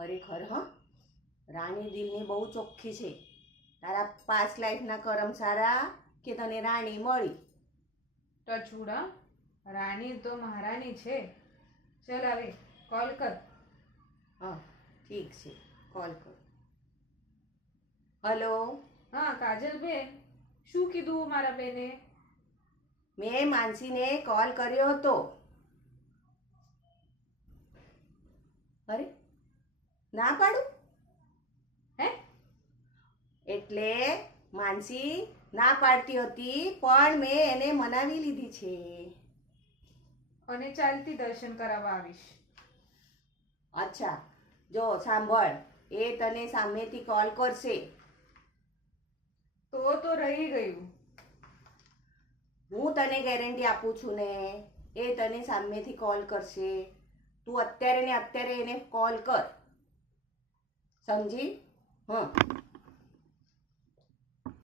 ખરેખર હ રાણી દિલની બહુ ચોખ્ખી છે. તારા પાસ લાઈફના કરમ સારા કે તને રાણી મળી. ટચુડા, રાણી તો મહારાણી છે. ચલ હવે કોલ કર. હા ઠીક છે, કોલ કર. હલો. હા કાજલબેન, શું કીધું મારા બેને? મેં માનસીને કોલ કર્યો હતો. અરે ના પાડું? હે? એટલે માનસી ના પાડતી હતી પણ મેં એને મનાવી લીધી છે. અને ચાલતી દર્શન કરાવવા આવીશ. અચ્છા, જો સાંભળ, એ તને સામેથી કોલ કરશે. તો રહી ગયું. હું તને ગેરંટી આપું છું ને, એ તને સામેથી કોલ કરશે. તું અત્યારે ને અત્યારે એને કોલ કર, સમજી?